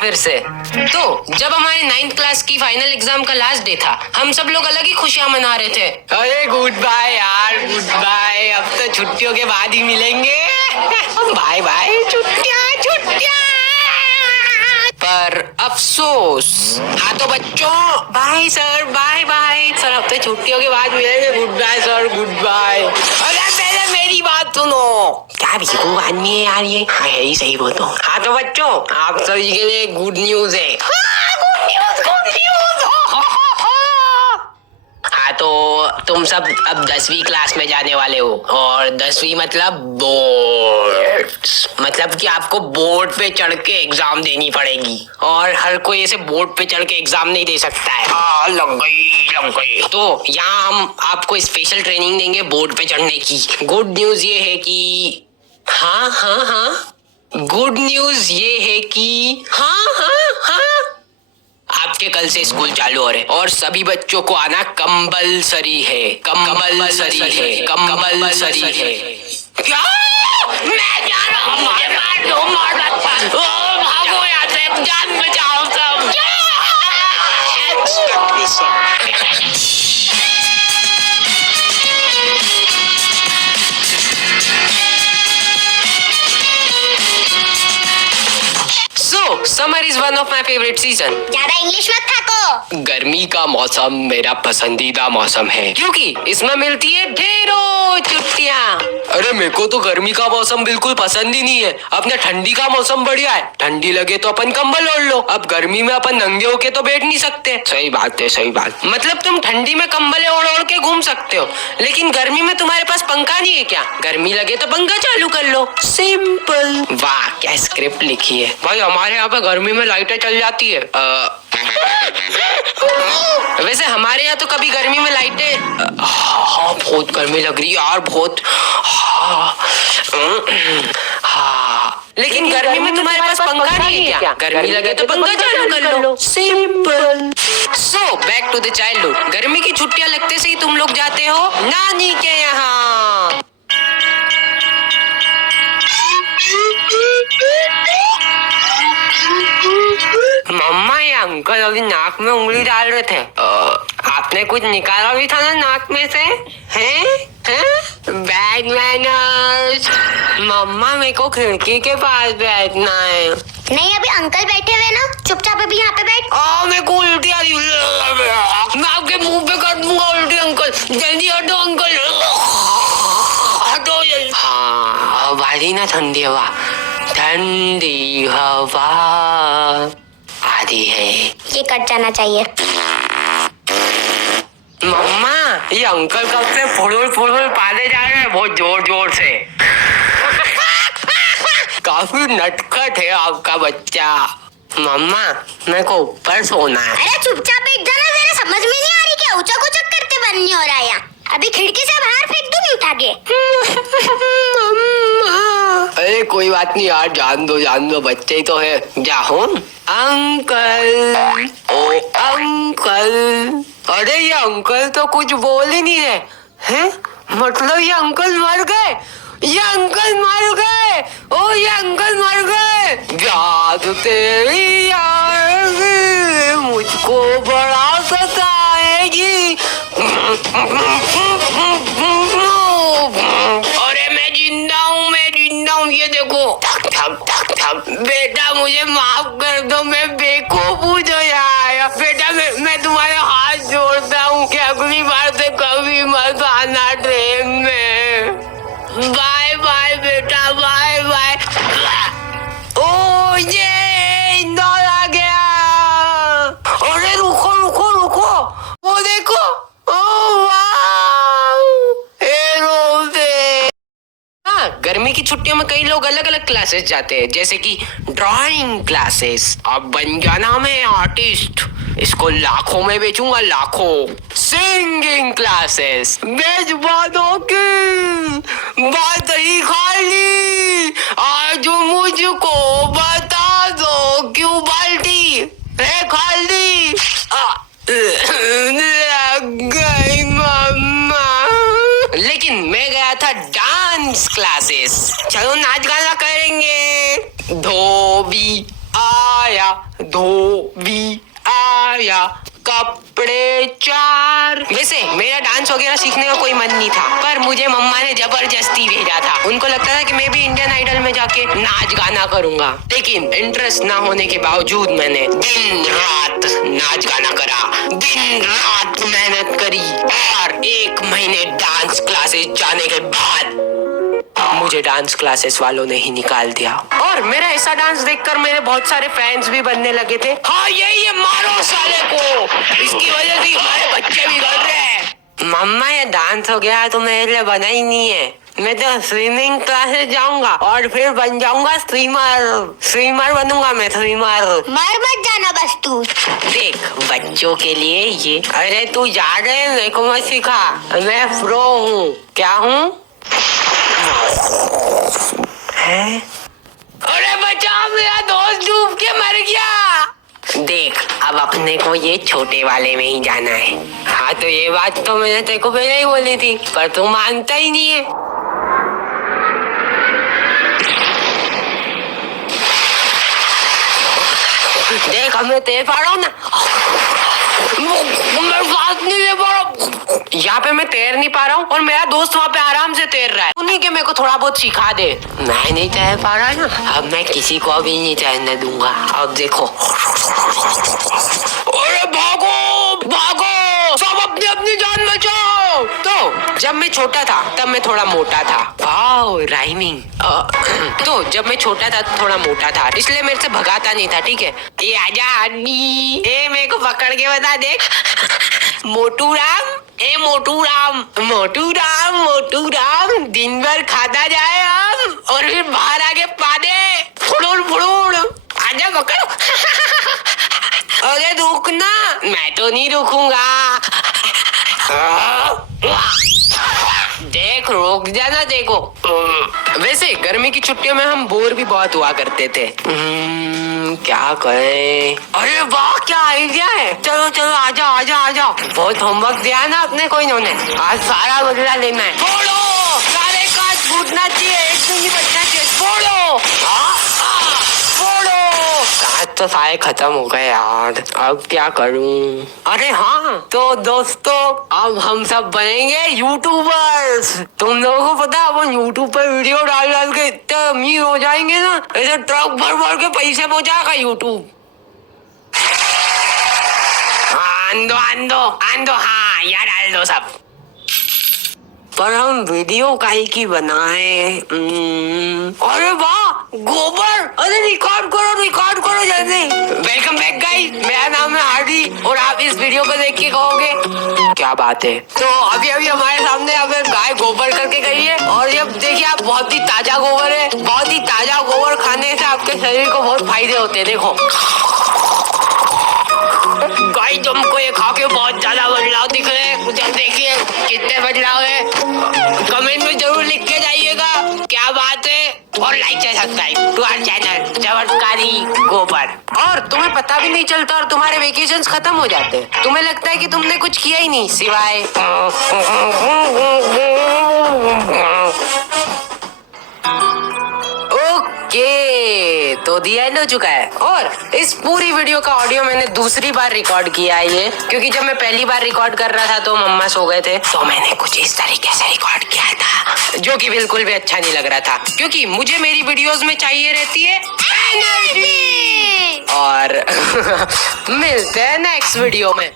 फिर से। तो जब हमारे 9th क्लास की फाइनल एग्जाम का लास्ट डे था, हम सब लोग अलग ही खुशियां मना रहे थे। अरे गुड बाय यार, गुड बाय, अब तो छुट्टियों के बाद ही मिलेंगे। बाय बाय, छुट्टियां छुट्टियां। पर अफसोस। हाँ तो बच्चों, bye sir, bye bye sir, अब तो छुट्टियों के बाद मिलेंगे। Good bye sir, good bye. अरे पहले मेरी बात सुनो। क्या बेवकूफ आदमी है यार ये। हाँ है ही सही वो तो। हाँ तो बच्चों, आप सभी के लिए गुड न्यूज है। Good news, good news. हाँ तो तुम सब अब 10वीं क्लास में जाने वाले हो, और 10वीं मतलब बोर्ड, मतलब कि आपको बोर्ड पे चढ़ के एग्जाम देनी पड़ेगी, और हर कोई ऐसे बोर्ड पे चढ़ के एग्जाम नहीं दे सकता है। लग गई। तो यहाँ हम आपको स्पेशल ट्रेनिंग देंगे बोर्ड पे चढ़ने की। गुड न्यूज ये है कि हाँ, गुड न्यूज ये है कि हाँ, आपके कल से स्कूल चालू हो रहे, और सभी बच्चों को आना कंपल्सरी है। कंपल्सरी है। क्या? मैं जा रहा हूँ, मुझे मार दो। भागो यहाँ से, जान बचाओ सब। Summer is one of my favourite season. ज्यादा इंग्लिश मत थाको। गर्मी का मौसम मेरा पसंदीदा मौसम है, क्योंकि इसमें मिलती है ढेरों छुट्टियाँ। अरे मेरे को तो गर्मी का मौसम बिल्कुल पसंद ही नहीं है। अपने ठंडी का मौसम बढ़िया है, ठंडी लगे तो अपन कंबल ओढ़ लो। अब गर्मी में अपन नंगे होके तो बैठ नहीं सकते। सही बात है, सही बात। मतलब तुम ठंडी में कंबल ओढ़ ओढ़ के घूम सकते हो, लेकिन गर्मी में तुम्हारे पास पंखा नहीं है क्या? गर्मी लगे तो पंखा चालू कर लो, सिंपल। वाह क्या स्क्रिप्ट लिखी है भाई। हमारे यहाँ पे गर्मी में लाइटें चल जाती है। वैसे हमारे यहाँ तो कभी गर्मी में लाइटें, हाँ बहुत गर्मी लग रही है यार, बहुत। हाँ लेकिन गर्मी में तुम्हारे पास पंखा नहीं है क्या? गर्मी लगे तो पंखा चालू कर लो, simple. So back to the childhood. गर्मी की छुट्टियां लगते से ही तुम लोग जाते हो नानी के यहाँ। मम्मा, ये अंकल अभी नाक में उंगली डाल रहे थे। आपने कुछ निकाला भी था ना नाक में से? हैं? Bad manners. मम्मा मेरे को खिड़की के पास बैठना है। नहीं, अभी अंकल बैठे हुए ना, चुपचाप अभी यहाँ पे बैठ। मेरे को उल्टी आ रही है। मैं आपके मुंह पे कर दूंगा उल्टी। अंकल जल्दी हटो, अंकल हटो जल्दी। हाँ हवा दी ना, ठंडी हवा, ठंडी हवा आती है। ये कट जाना चाहिए। मम्मा, ये अंकल कब से फुड़ुल पाले जा रहे हैं बहुत जोर जोर से। काफी नटखट है आपका बच्चा। मम्मा मेरे को ऊपर सोना है। अरे चुपचाप बैठ जाना, जरा समझ में नहीं आ रही क्या उचक उचक करते बंद नहीं हो रहा है। अभी खिड़की से बाहर फेंक दूं नहीं उठा के। अरे कोई बात नहीं यार, जान दो, बच्चे ही तो है। जाओ अंकल, ओ अंकल। अरे ये अंकल तो कुछ बोल ही नहीं रहे हैं। मतलब ये अंकल मर गए, ये अंकल मर गए, ओ ये अंकल मर गए। याद तेरी आएगी, मुझको बड़ा सताएगी। अरे मैं जिंदा हूँ, ये देखो। ठक बेटा मुझे माफ कर दो, मैं बेवकूफ हो यार। बेटा मैं तुम्हारे हाथ जोड़ता हूँ कि अगली बार से कभी मत आना ट्रेन में। बाय बाय बेटा, बाय बाय। ओ ये इंदौर आ गया। अरे रुको, वो देखो। ओ गर्मी की छुट्टियों में कई लोग अलग अलग क्लासेस जाते हैं, जैसे कि ड्राइंग क्लासेस। अब बन जाना मैं आर्टिस्ट, इसको लाखों में बेचूंगा, लाखों। सिंगिंग क्लासेस, मेजबानों की बात ही खाली। आज मुझको बता दो क्यों बाल्टी है खाली। लग गई मम्मा। लेकिन मैं गया था डांस क्लासेस। चलो नाच गाना करेंगे। धोबी आया धोबी आया कपड़े चार। वैसे मेरा डांस वगैरह सीखने का कोई मन नहीं था, पर मुझे मम्मा ने जबरदस्ती भेजा था। उनको लगता था कि मैं भी इंडियन आइडल में जाके नाच गाना करूंगा, लेकिन इंटरेस्ट ना होने के बावजूद मैंने दिन रात नाच गाना करा, दिन रात मेहनत करी, और 1 महीने डांस क्लासेस जाने के बाद मुझे डांस क्लासेस वालों ने ही निकाल दिया। और मेरा ऐसा डांस देखकर मेरे बहुत सारे फैंस भी बनने लगे थे। हाँ ये मारो साले को, इसकी वजह से हमारे बच्चे बिगड़ रहे हैं। मम्मा ये डांस हो गया तो मेरे लिए बना ही नहीं है। मैं तो स्विमिंग क्लासेस जाऊंगा और फिर बन जाऊंगा स्विमर बनूंगा मैं, स्विमर। मर मत जाना बस तू। देख बच्चों के लिए ये, अरे तू जा रहे मेरे को मत सिखा, मैं प्रो हूँ। क्या हूँ? है? अरे बचाओ, मेरा दोस्त डूब के मर गया। देख अब अपने को ये छोटे वाले में ही जाना है। हाँ तो ये बात तो मैंने तेरे को पहले ही बोली थी, पर तू मानता ही नहीं है। देख अब मैं तैर पा रहा हूँ ना, मैं सांस नहीं ले पा रहा। यहाँ पे मैं तैर नहीं पा रहा हूँ और मेरा दोस्त वहाँ पे आराम से तैर रहा है। उन्हीं के मेरे को थोड़ा बहुत सिखा दे। मैं नहीं तैर पा रहा ना, अब मैं किसी को भी नहीं तैरने दूंगा। अब देखो, अरे भागो भागो, सब अपनी अपनी जान बचाओ। तो जब मैं छोटा था तब मैं थोड़ा मोटा था। Wow rhyming. तो जब मैं छोटा था थोड़ा मोटा था, इसलिए मेरे से भगाता नहीं था। ठीक है, ये आजा आदमी, ए मेरे को पकड़ के बता। देख मोटू राम, ए मोटू राम, मोटू राम, मोटू राम, दिन भर खाता जाए हम और फिर बाहर आके पा दे फुड़ुड़ फुड़ुड़। आजा पकड़ो। अरे रुकना, मैं तो नहीं रुकूंगा। देख रोक जाना। देखो वैसे गर्मी की छुट्टियों में हम बोर भी बहुत हुआ करते थे। क्या करें? अरे वाह क्या आइडिया है। चलो चलो आजा आजा आजा। बहुत होमवर्क दिया ना अपने को इन्होंने, आज सारा बदला लेना है। फोड़ो, सारे कांच फूटना चाहिए, एक दिन ही बचना चाहिए। फोड़ो फोड़ो। आज तो सारे खत्म हो गए यार, अब क्या करूं? अरे हाँ तो दोस्तों, अब हम सब बनेंगे यूट्यूबर्स। तुम लोगों को पता है अपन यूट्यूब पर वीडियो डाल डाल के इतने अमीर हो जाएंगे ना, ऐसे ट्रक भर भर के पैसे पहुंचाएगा यूट्यूब। आंदो आंदो आंदो, हाँ यार डाल दो सब। पर हम वीडियो काहे की बनाए? अरे वाह गोबर, अरे रिकॉर्ड करो जल्दी। वेलकम बैक गाइस, मेरा नाम है हार्डी और आप इस वीडियो को देख के कहोगे क्या बात है। तो अभी हमारे सामने अब गाय गोबर करके गई है और ये देखिए आप, बहुत ही ताजा गोबर है। बहुत ही ताजा गोबर खाने से आपके शरीर को बहुत फायदे होते हैं। देखो गाय तुमको ये खा के बहुत ज्यादा बदलाव दिख रहे हैं, कुछ अब देखिए कितने बदलाव है। कमेंट में जरूर लिख के जाइएगा क्या बात है, और लाइक से सब्सक्राइब टू आवर चैनल चमत्कारी गोबर। और तुम्हें पता भी नहीं चलता और तुम्हारे वेकेशंस खत्म हो जाते हैं। तुम्हें लगता है कि तुमने कुछ किया ही नहीं सिवाय ओके, तो दी एंड हो चुका है। और इस पूरी वीडियो का ऑडियो मैंने दूसरी बार रिकॉर्ड किया है ये, क्योंकि जब मैं पहली बार रिकॉर्ड कर रहा था तो मम्मा सो गए थे, तो मैंने कुछ इस तरीके से रिकॉर्ड किया था, जो कि बिल्कुल भी अच्छा नहीं लग रहा था, क्योंकि मुझे मेरी वीडियोस में चाहिए रहती है एनर्जी। और मिलते हैं नेक्स्ट वीडियो में।